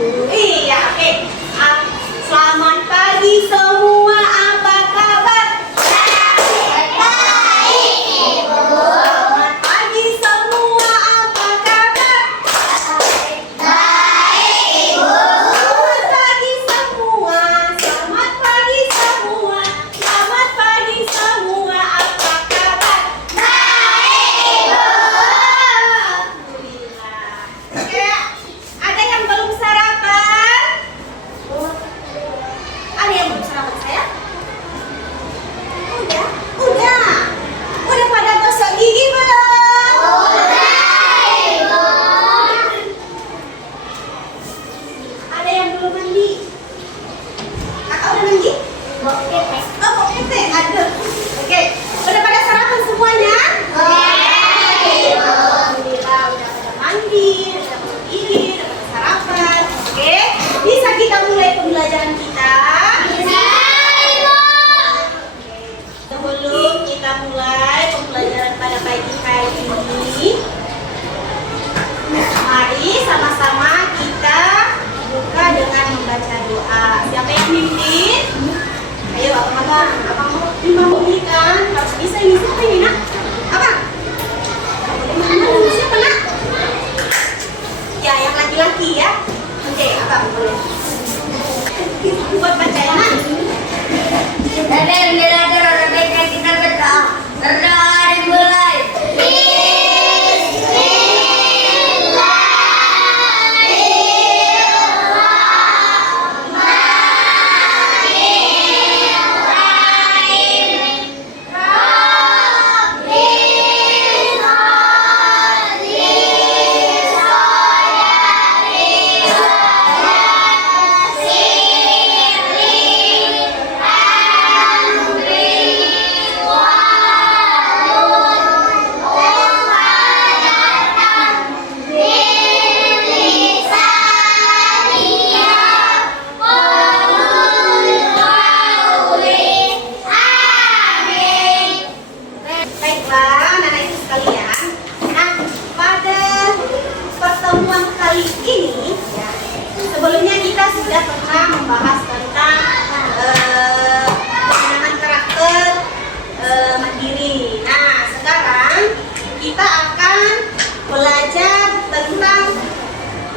Iya, oke. Selamat pagi semua, apa kabar? Baik, Ibu. Selamat pagi semua, apa kabar? Baik, Ibu. Selamat pagi semua, selamat pagi semua, selamat pagi semua, apa kabar? Baik, Ibu. Alhamdulillah. Oke, ada yang belum sarapan? Ada yang belum sarapan saya? Udah pada gosok gigi belum? Udah, Ibu. Ada yang belum mandi? Kakak udah mandi? Bokep. Oh, bokep. Aduh. Oke, udah pada sarapan semuanya? Udah, Ibu. Alhamdulillah, udah pada mandi, udah gosok gigi, udah pada sarapan. Oke, bisa kita mulai pembelajaran kita? Bisa, Ibu. Sebelum kita mulai pembelajaran pada pagi hari ini, mari sama-sama kita buka dengan membaca doa. Siapa yang mimpin? Ayo, abang mau mimpin kan? Harus bisa ini. Siapa ini, nak? Abang? Siapa, nak? Ya, yang laki-laki ya. Oke, abang boleh. Buat baca ya, nak. Kita berdoa. Berdoa dimulai. Baiklah, anak-anak itu sekalian. Nah, pada pertemuan kali ini, ya, sebelumnya kita sudah pernah membahas tentang pengembangan karakter mandiri. Nah, sekarang kita akan belajar tentang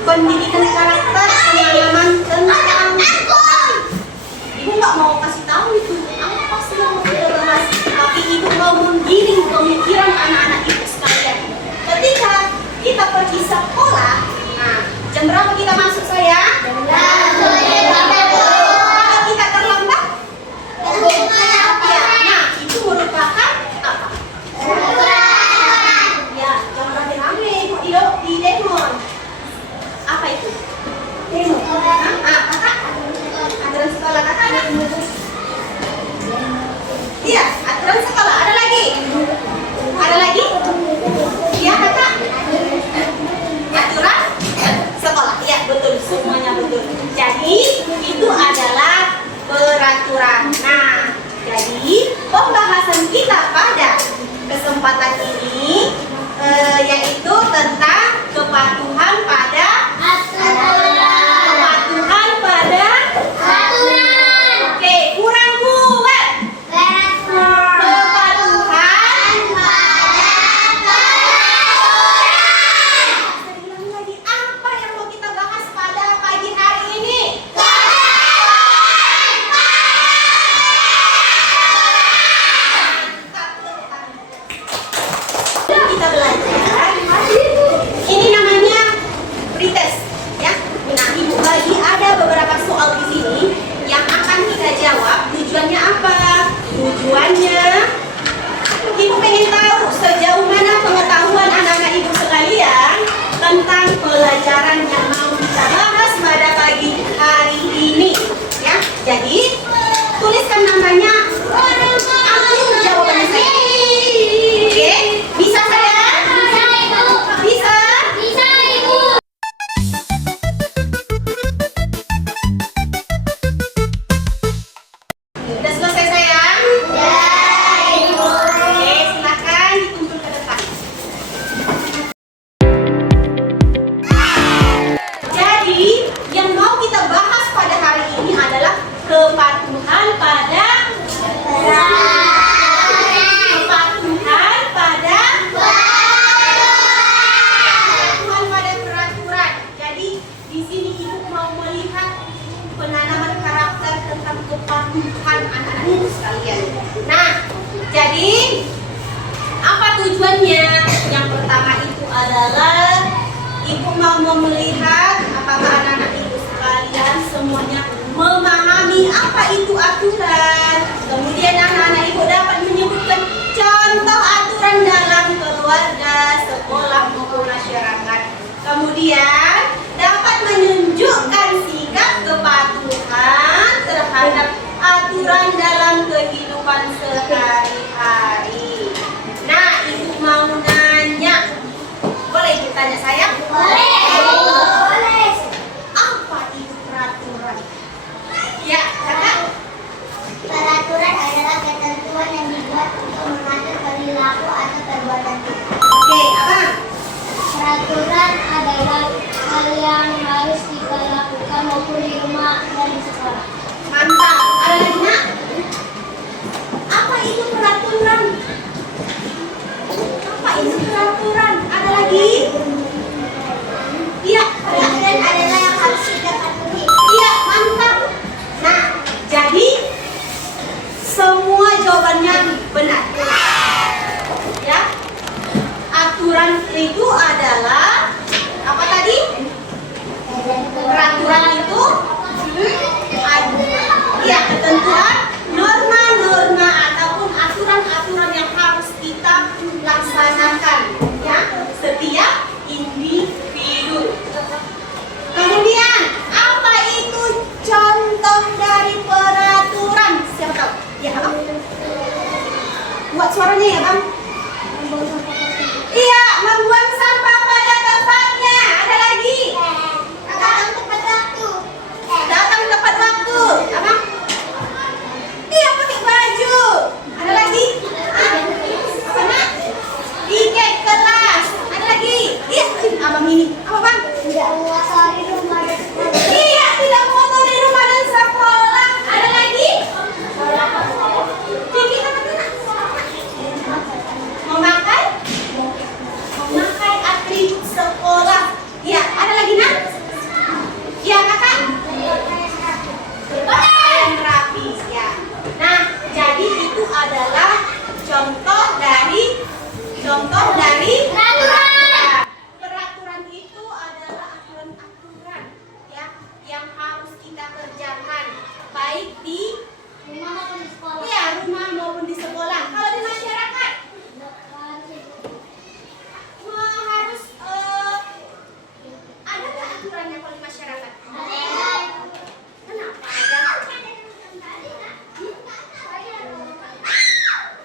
pendidikan karakter, pengalaman tentang Ibu nggak mau kasih tahu itu apa sih yang mau kita bahas, tapi Ibu mau menggiring pemikiran anak-anak Ibu sekalian. Ketika kita pergi sekolah, nah, jam berapa kita masuk sayang? Kalau kita terlambat? Ya, nah itu merupakan apa? Ya, jam rame-rame Ibu di demo. Apa itu? Demo. Kakak? Aturan sekolah kakak ada? Iya, aturan sekolah. Ada lagi? Ada lagi? Iya kakak? Aturan sekolah. Iya betul, semuanya betul. Jadi itu adalah peraturan. Nah, jadi pembahasan kita pada kesempatan ini yaitu tentang kepatuhan pada kepatuhan pada aturan. Oke, kurang kuat. Kepatuhan pada aturan. Ulangi lagi, apa yang mau kita bahas pada pagi hari ini? Kita belajar. Ini namanya pretest, ya. Nah, Ibu bagi ada beberapa soal di sini yang akan kita jawab. Tujuannya apa? Tujuannya Ibu pengen tahu sejauh mana pengetahuan anak-anak Ibu sekalian tentang pelajaran yang mau kita bahas pada pagi hari ini, ya. Jadi tuliskan namanya, ambil jawabannya saya. Oke, bisa saya? Bisa? Bisa, Ibu. Udah selesai sayang? Ya, Ibu. Oke, silakan dituntun ke depan. kepatuhan anak-anak itu sekalian. Nah, jadi apa tujuannya? Yang pertama itu adalah ibu mau melihat apakah anak-anak ibu sekalian semuanya memahami apa itu aturan. Kemudian anak-anak ibu dapat menyebutkan contoh aturan dalam keluarga, sekolah maupun masyarakat. Kemudian dapat menunjukkan sikap kepatuhan terhadap aturan dalam kehidupan sehari-hari. Nah, ibu mau nanya, boleh bertanya saya? Boleh. Apa itu peraturan? Ya, kakak. Peraturan adalah ketentuan yang dibuat untuk mengatur perilaku atau perbuatan kita. Oke, abang. Peraturan adalah hal yang harus kita lakukan maupun di rumah dan di sekolah. Mantap. Ada lagi nak? Apa itu peraturan? Apa itu peraturan? Ada lagi? Iya, Peraturan adalah yang harus kita patuhi. iya, mantap. Nah, jadi semua jawabannya benar. Ya, aturan itu adalah apa tadi? Peraturan itu ya ketentuan, norma-norma ataupun aturan-aturan yang harus kita laksanakan ya setiap individu. Kemudian apa itu contoh dari peraturan? Siapa tahu? Ya abang. Buat suaranya ya bang. Iya, membuang sampah pada tempatnya. Ada lagi? Datang tepat waktu. Datang tepat waktu. Abang? Iya, pakai baju. Ada lagi? Hah? Apa nak? Tiket kelas. Ada lagi? Iya, abang ini. Apa bang? Tidak menguasai rumah dan sekolah. Iya, tidak mengotori rumah dan sekolah. Ada lagi? Tinggi apa nak? Memakai atribut sekolah. Ya, ada lagi nak? Ya kakak. Berpakaian rapi. Ya. Nah, jadi itu adalah contoh dari Peraturan. Peraturan itu adalah aturan-aturan ya yang harus kita kerjakan baik di Rumah maupun di sekolah. ya rumah maupun di sekolah. Kalau di masyarakat harus ada nggak aturannya kalau di masyarakat? Kenapa ada?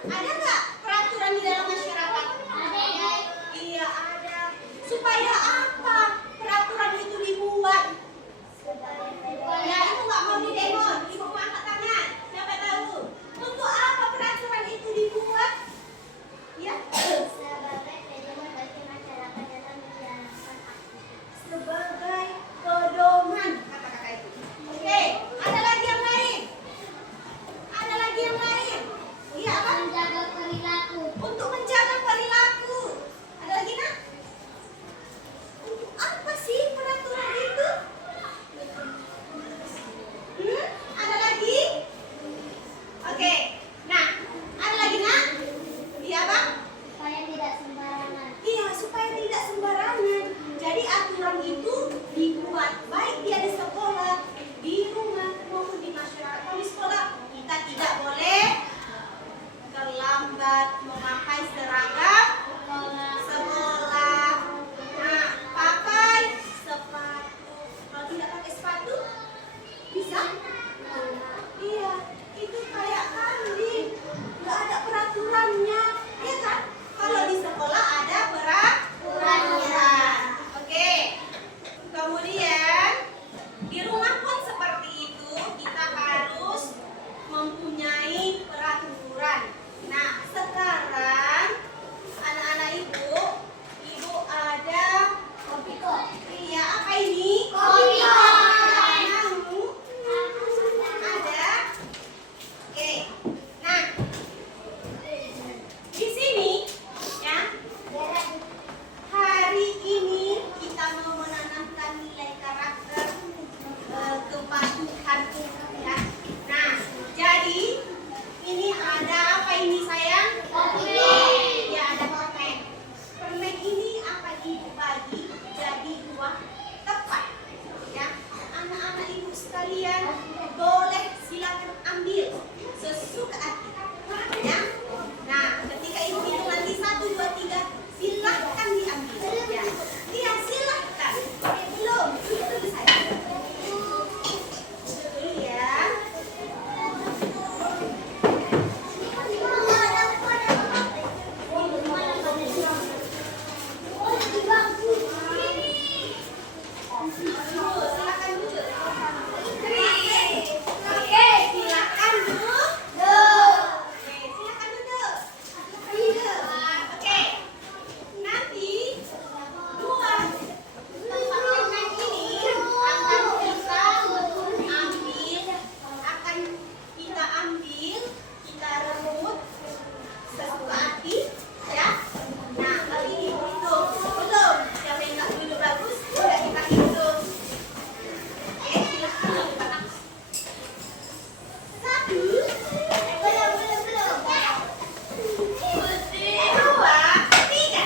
Ada nggak peraturan di dalam masyarakat? Iya ada. Supaya apa peraturan itu dibuat? Ya itu nggak mau didemo, ibu mau angkat tangan. Siapa tahu? Untuk apa peraturan itu dibuat? Ya. Sebagai pedoman Silakan duduk. Oke, silakan duduk. Oke, nanti dua tempat permen ini akan kita ambil, kita rebut sesuka hati, ya. Nah, kali ini hitung belum? Siapa yang nggak duduk bagus? Udah kita hitung. Oke, silakan. Satu. Dua, tiga.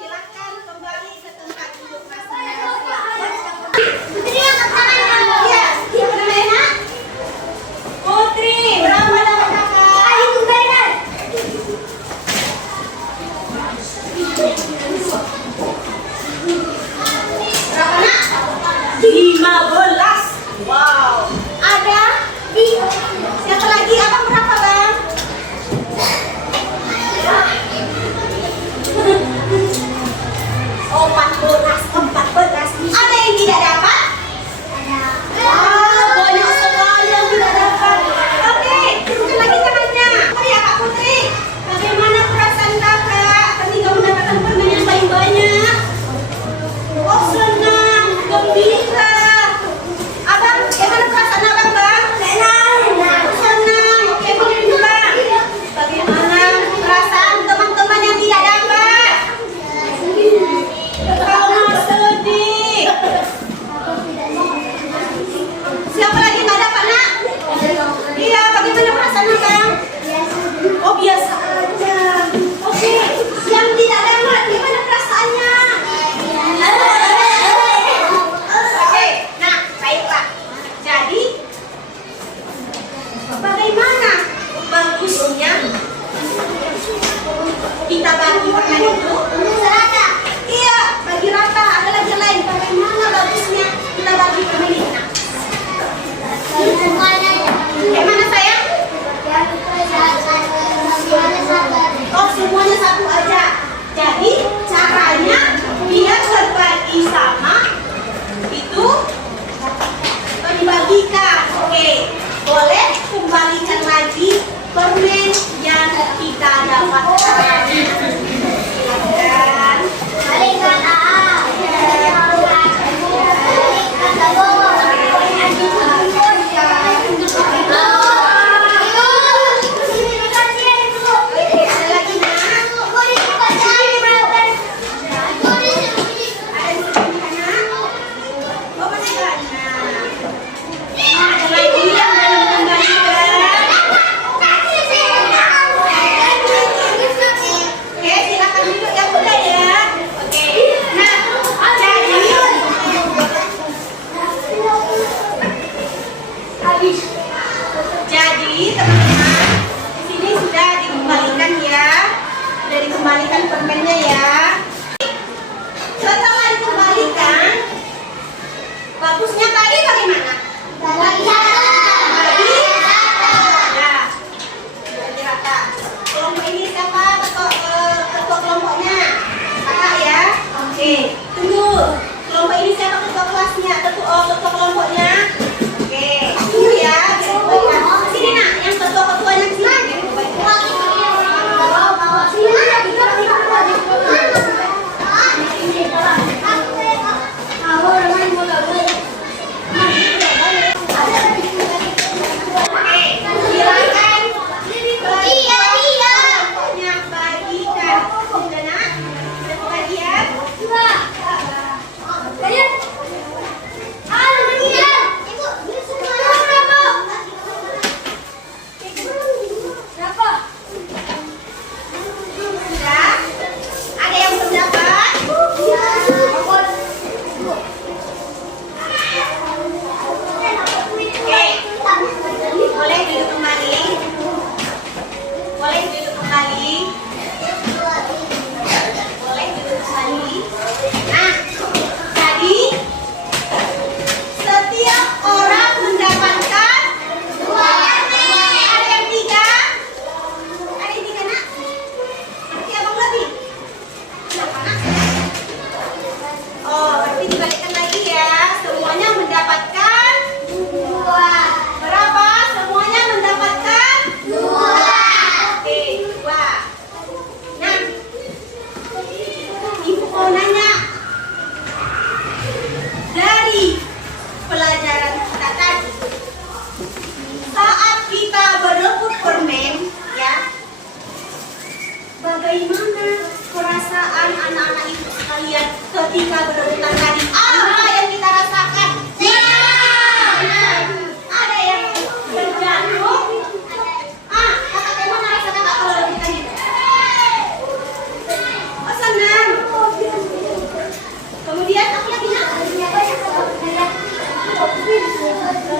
Silakan kembali ke tempat duduk masing-masing. Iya, Putri. Putri, berapa nama kakak? Berapa nak? 15. Wow. Ada di siapa lagi? Abang berapa, Bang? Oh, 14. Ada yang tidak dapat? Wah, banyak sekali yang tidak dapat. Oke, turunkan lagi tangannya. Mari ya, Kak Putri. Bagaimana perasaan kakak ketika mendapatkan permen yang paling banyak? Oh, senang, gembira. Abang, bagaimana perasaan abang, Bang? Senang. Oke, boleh Bang. Bagaimana perasaan teman-teman yang tidak dapat? Kalau sedih. Siapa lagi nggak dapat, Nak? Iya, bagaimana perasaan abang? Oh, biasa aja. Oke, yang tidak dapat, gimana perasaannya? Oke, nah, baiklah. Jadi, bagaimana bagusnya kita bagi permen itu? Rata. Iya, bagi rata. Ada lagi yang lain. Bagaimana bagusnya kita bagi permen itu? Nah, gimana sayang? Oh, semuanya satu aja. Jadi caranya biar berbagi sama itu dibagikan. Oke, boleh kembalikan lagi permen yang kita dapatkan. Silakan. ketika berebutan tadi apa yang kita rasakan? Ada yang terjatuh. Kakak gimana rasa kakak kalau berebutan itu? Oh, senang. Kemudian apa lagi nak?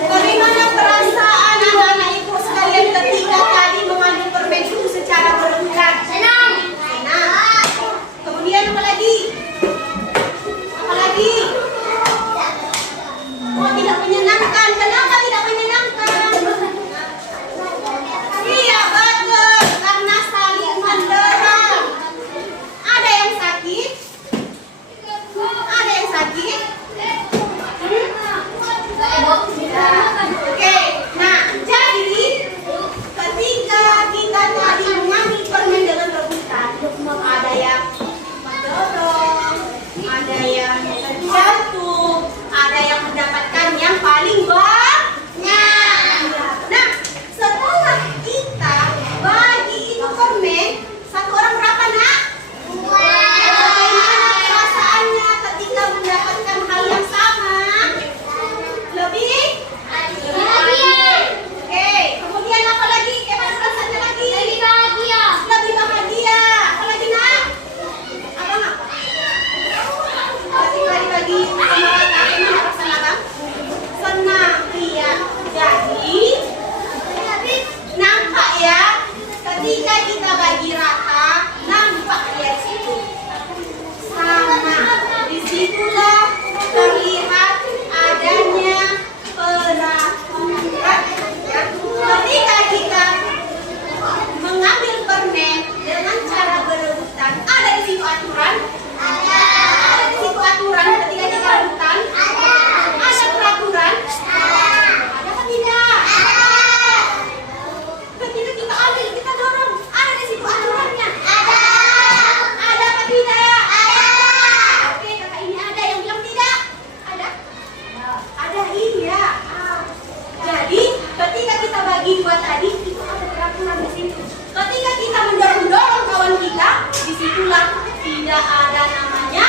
Bagaimana perasaan anak-anak ibu sekalian ketika tadi mengambil permen itu secara berebutan? Senang. Kemudian apa lagi? Oh, tidak menyenangkan. Kenapa tidak menyenangkan? Iya, betul. Karena saling mendorong. Ada yang sakit? Oke, nah jadi ketika kita tadi mengambil permen dengan rebutan, ada yang mendorong, ada yang terjatuh, ada yang mendapatkan yang paling banyak. Nah, setelah kita bagi itu permen, satu orang berapa nak? Bagaimana perasaannya ketika mendapatkan hal yang sama? Lebih? Oke, kemudian apa lagi? Gimana perasaannya lagi? Lebih bahagia. Apa lagi nak? Apa nak? Lagi semangat. Gimana perasaan abang? Senang, iya. Jadi nampak ya, ketika kita bagi rata, nampak ya situ sama. Disitulah terlihat adanya peraturan. Ya. Ketika kita mengambil permen dengan cara berebutan, ada di situ aturan. Ada di situ aturan ketika kita berebutan. Ada peraturan. Ada apa tidak? Ketika kita ambil, kita dorong, ada di situ aturannya. Ada apa tidak? Oke, kakak ini ada yang bilang tidak. Ada iya. Jadi ketika kita bagi dua tadi, itu ada peraturan di situ. Ketika kita mendorong kawan kita, disitulah tidak ada namanya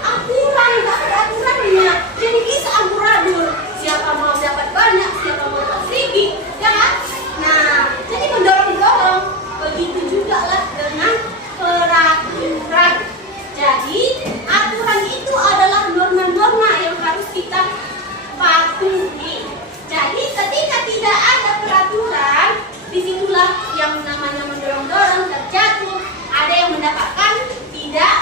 aturan, tidak ada aturannya. Jadi bisa amburadul. Siapa mau dapat banyak, siapa mau dapat sedikit, ya kan? Nah, jadi mendorong-dorong. Begitu juga lah dengan peraturan. Jadi aturan itu adalah norma-norma yang harus kita patuhi. Jadi ketika tidak ada peraturan, disitulah yang namanya mendorong-dorong terjatuh. Ada yang mendapatkan, tidak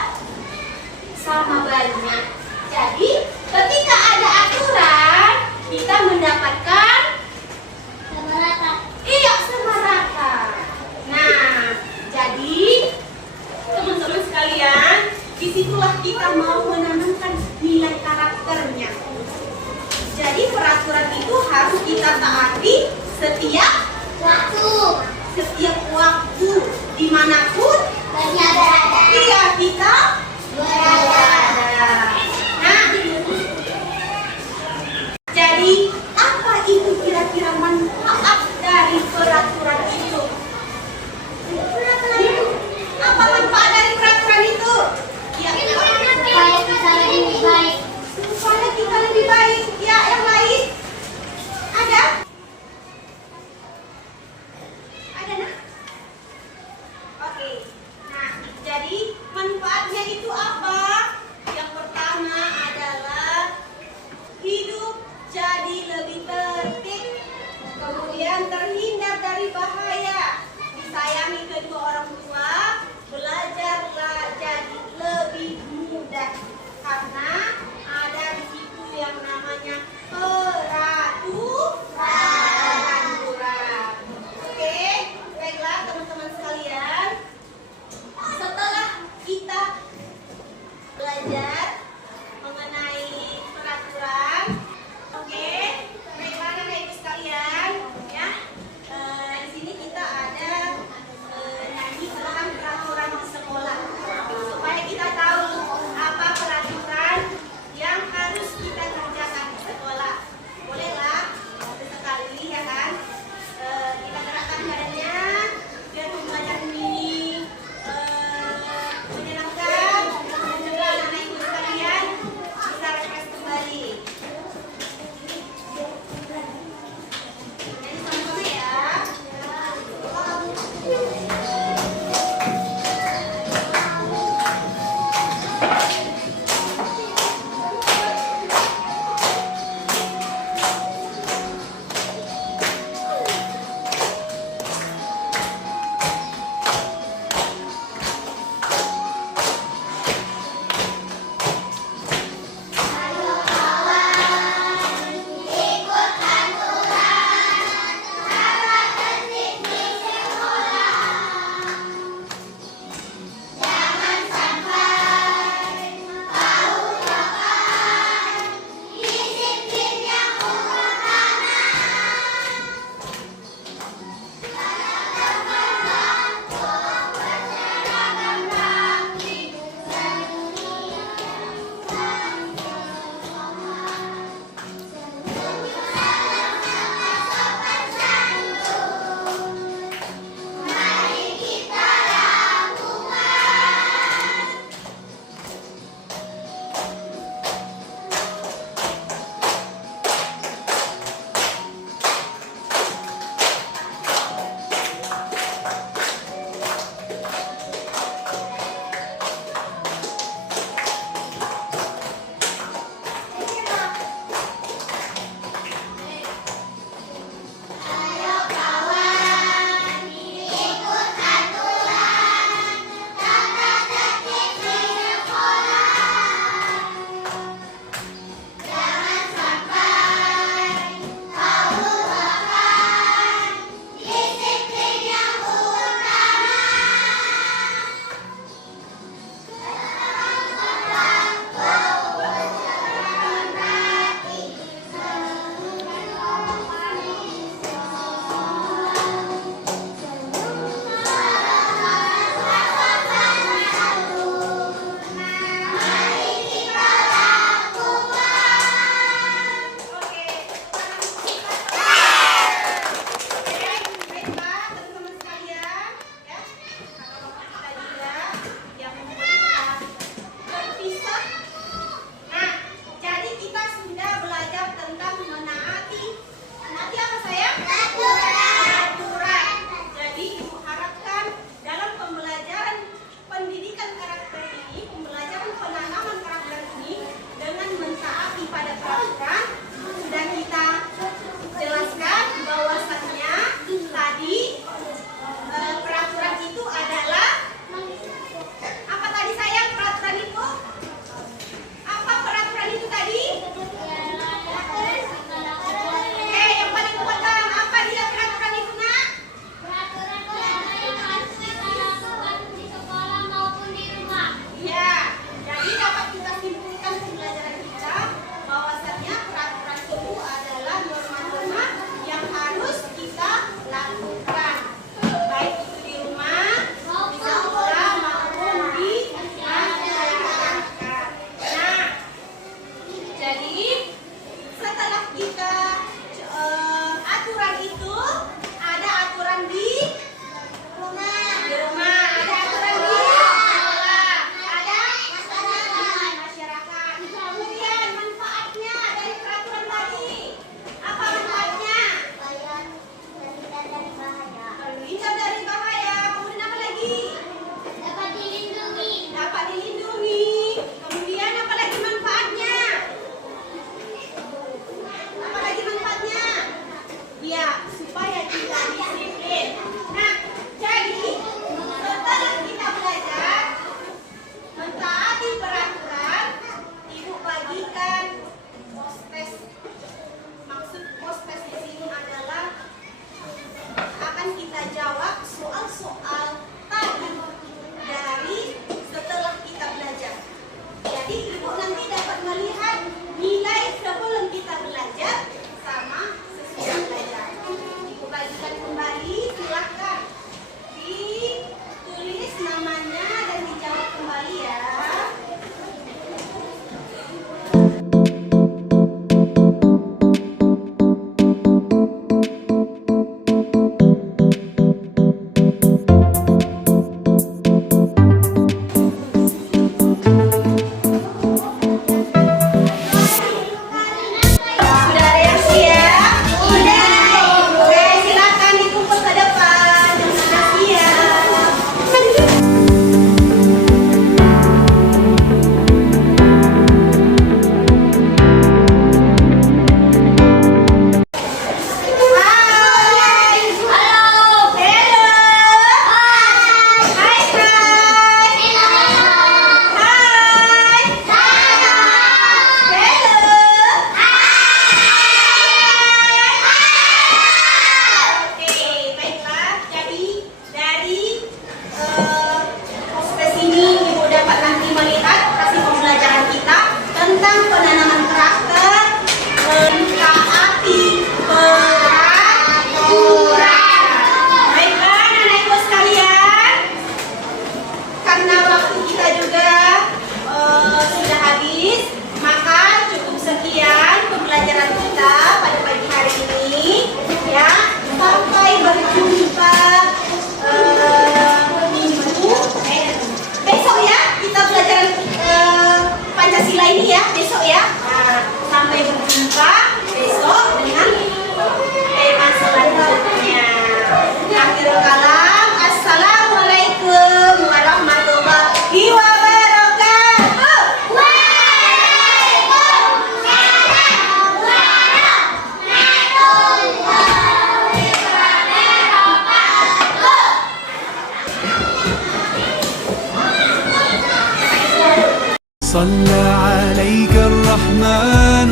صلى عليك الرحمن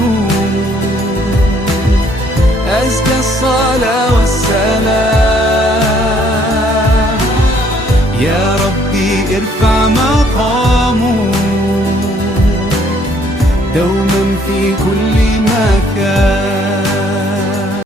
أزكى الصلاة والسلام. يا ربي ارفع مقامه دوما في كل مكان.